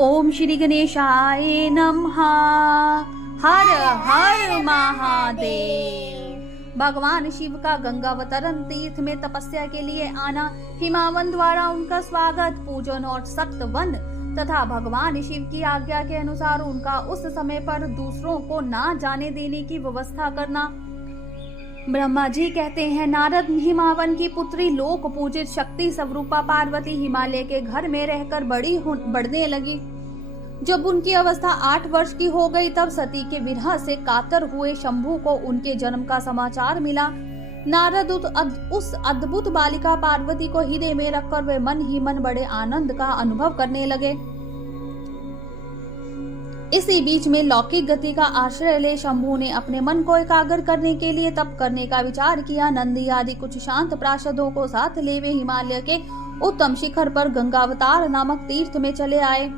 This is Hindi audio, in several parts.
ओम श्री गणेशाय नमः। हर हर महादेव। भगवान शिव का गंगावतरण तीर्थ में तपस्या के लिए आना, हिमावन द्वारा उनका स्वागत, पूजन और सख्त वन तथा भगवान शिव की आज्ञा के अनुसार उनका उस समय पर दूसरों को ना जाने देने की व्यवस्था करना। ब्रह्मा जी कहते हैं, नारद हिमावन की पुत्री लोक पूजित शक्ति स्वरूपा पार्वती हिमालय के घर में रहकर बढ़ने लगी। जब उनकी अवस्था 8 वर्ष की हो गई, तब सती के विरह से कातर हुए शंभु को उनके जन्म का समाचार मिला। नारद उस अद्भुत बालिका पार्वती को हृदय में रखकर वे मन ही मन बड़े आनंद का अनुभव करने लगे। इसी बीच में लौकिक गति का आश्रय ले शंभु ने अपने मन को एकाग्र करने के लिए तप करने का विचार किया। नंदी आदि कुछ शांत पार्षदों को साथ ले वे हिमालय के उत्तम शिखर पर गंगावतार नामक तीर्थ में चले आए,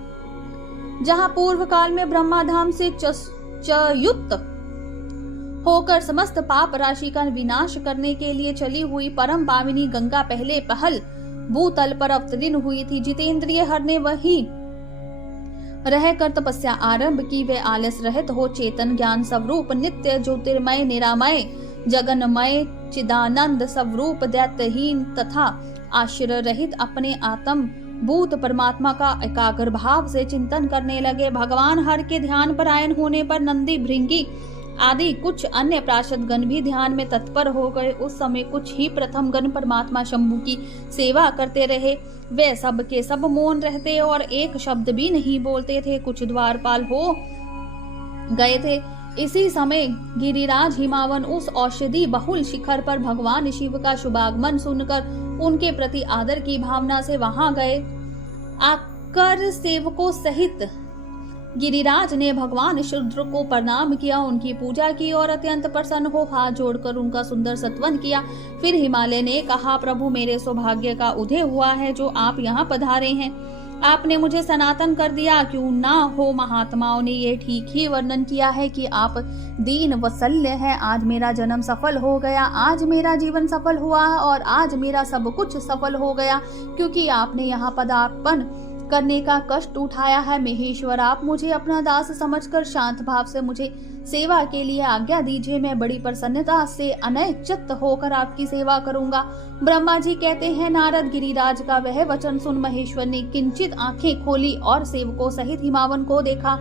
जहां पूर्व काल में ब्रह्मा धाम से युक्त होकर समस्त पाप राशि का विनाश करने के लिए चली हुई परम पाविनी गंगा पहले पहल भूतल पर अवतीर्ण हुई थी। जितेंद्रिय हर ने वही रहकर तपस्या आरंभ की। वे आलस रहित हो चेतन ज्ञान स्वरूप नित्य ज्योतिर्मय निरामय जगन्मय चिदानंद स्वरूप दैत्यहीन तथा आश्रय रहित अपने आत्म भूत परमात्मा का एकाग्र भाव से चिंतन करने लगे। भगवान हर के ध्यान पर आयन होने पर नंदी भृंगी आदि कुछ अन्य पार्षद गण भी ध्यान में तत्पर हो गए। उस समय कुछ ही प्रथम गण परमात्मा शंभु की सेवा करते रहे। वे सब के सब मौन रहते और एक शब्द भी नहीं बोलते थे। कुछ द्वारपाल हो गए थे। इसी समय गिरिराज हिमावन उस औषधि बहुल शिखर पर भगवान शिव का शुभागमन सुनकर उनके प्रति आदर की भावना से वहां गए। आकर सेवकों सहित गिरिराज ने भगवान शुद्र को प्रणाम किया, उनकी पूजा की और अत्यंत प्रसन्न हो हाथ जोड़कर उनका सुंदर सत्वन किया। फिर हिमालय ने कहा, प्रभु मेरे सौभाग्य का उदय हुआ है जो आप यहाँ पधारे हैं। आपने मुझे सनातन कर दिया। क्यों ना हो, महात्माओं ने ये ठीक ही वर्णन किया है कि आप दीन वत्सल्य हैं। आज मेरा जन्म सफल हो गया, आज मेरा जीवन सफल हुआ और आज मेरा सब कुछ सफल हो गया, क्योंकि आपने यहाँ पदार्पण करने का कष्ट उठाया है। महेश्वर, आप मुझे अपना दास समझकर शांत भाव से मुझे सेवा के लिए आज्ञा दीजिए। मैं बड़ी प्रसन्नता से अनयचित होकर आपकी सेवा करूंगा। ब्रह्मा जी कहते हैं, नारद गिरिराज का वह वचन सुन महेश्वर ने किंचित आंखें खोली और सेवकों सहित हिमावन को देखा।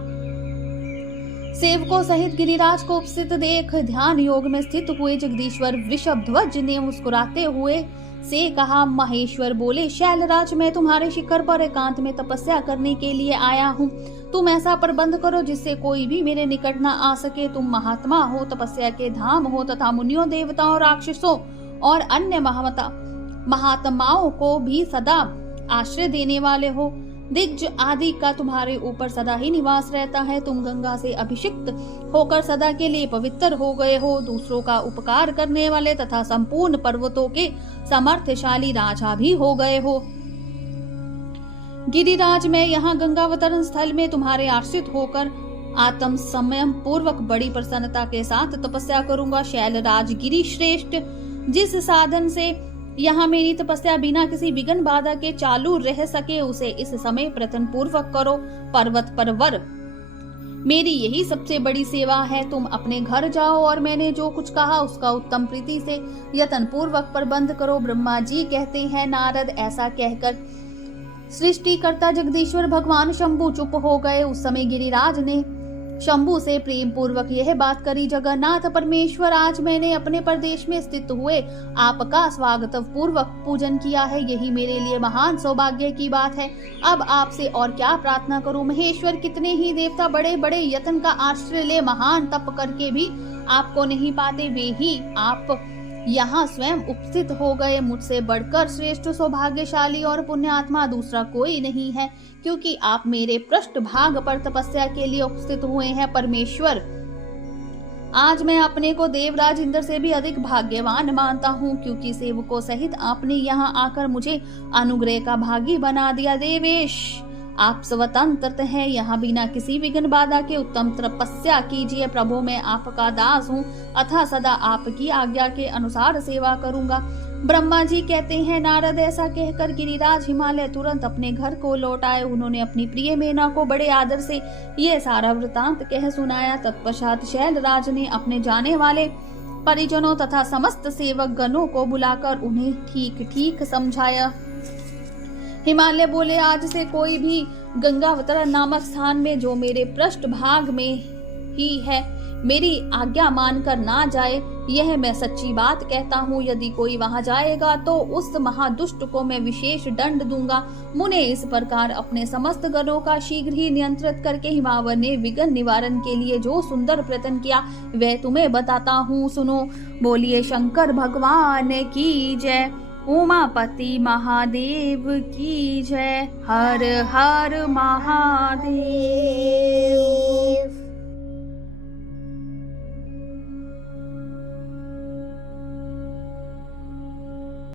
सेवकों सहित गिरिराज को उपस्थित देख ध्यान योग में स्थित हुए जगदीश्वर वृषभध्वज ने मुस्कुराते हुए से कहा। महेश्वर बोले, शैलराज, मैं तुम्हारे शिखर पर एकांत में तपस्या करने के लिए आया हूँ। तुम ऐसा प्रबंध करो जिससे कोई भी मेरे निकट न आ सके। तुम महात्मा हो, तपस्या के धाम हो तथा मुनियों देवताओं राक्षसों और अन्य महात्माओं को भी सदा आश्रय देने वाले हो। दिग्ज आदि का तुम्हारे ऊपर सदा ही निवास रहता है। तुम गंगा से अभिषिक्त होकर सदा के लिए पवित्र हो गए हो। दूसरों का उपकार करने वाले तथा संपूर्ण पर्वतों के समर्थशाली राजा भी हो गए हो। गिरिराज, मैं यहाँ गंगावतरण स्थल में तुम्हारे आश्रित होकर आत्म संयम पूर्वक बड़ी प्रसन्नता के साथ तपस्या करूंगा। शैलराज गिरि श्रेष्ठ, जिस साधन से यहाँ मेरी तपस्या बिना किसी विघ्न बाधा के चालू रह सके, उसे इस समय प्रयत्न पूर्वक करो। पर्वत परवर, मेरी यही सबसे बड़ी सेवा है। तुम अपने घर जाओ और मैंने जो कुछ कहा उसका उत्तम प्रीति से यत्न पूर्वक प्रबंध करो। ब्रह्मा जी कहते हैं, नारद, ऐसा कहकर सृष्टिकर्ता जगदीश्वर भगवान शंभु चुप हो गए। उस समय गिरिराज ने शंभु से प्रेम पूर्वक यह बात करी, जगन्नाथ परमेश्वर, आज मैंने अपने प्रदेश में स्थित हुए आपका स्वागत पूर्वक पूजन किया है। यही मेरे लिए महान सौभाग्य की बात है। अब आपसे और क्या प्रार्थना करूं। महेश्वर, कितने ही देवता बड़े बड़े यत्न का आश्रय ले महान तप करके भी आपको नहीं पाते। वे ही आप यहाँ स्वयं उपस्थित हो गए। मुझसे बढ़कर श्रेष्ठ सौभाग्यशाली और पुण्यात्मा दूसरा कोई नहीं है, क्योंकि आप मेरे पृष्ठभाग पर तपस्या के लिए उपस्थित हुए हैं। परमेश्वर, आज मैं अपने को देवराज इंद्र से भी अधिक भाग्यवान मानता हूँ, क्योंकि सेवकों सहित आपने यहाँ आकर मुझे अनुग्रह का भागी बना दिया। देवेश, आप स्वतंत्र हैं, यहाँ बिना किसी विघ्न बाधा के उत्तम तपस्या कीजिए। प्रभु, मैं आपका दास हूँ अतः सदा आपकी आज्ञा के अनुसार सेवा करूंगा। ब्रह्मा जी कहते हैं, नारद ऐसा कहकर गिरिराज हिमालय तुरंत अपने घर को लौट आए। उन्होंने अपनी प्रिय मेना को बड़े आदर से ये सारा वृतांत कह सुनाया। तत्पश्चात शैलराज ने अपने जाने वाले परिजनों तथा समस्त सेवक गणों को बुलाकर उन्हें ठीक ठीक समझाया। हिमालय बोले, आज से कोई भी गंगावतरण नामक स्थान में जो मेरे पृष्ठ भाग में ही है मेरी आज्ञा मानकर ना जाए, यह मैं सच्ची बात कहता हूँ। यदि कोई वहां जाएगा तो उस महादुष्ट को मैं विशेष दंड दूंगा। मुने इस प्रकार अपने समस्त गणों का शीघ्र ही नियंत्रित करके हिमावर ने विघ्न निवारण के लिए जो सुंदर प्रयत्न किया वह तुम्हें बताता हूँ, सुनो। बोलिए शंकर भगवान की जय, उमापति महादेव की जय, हर हर महादेव।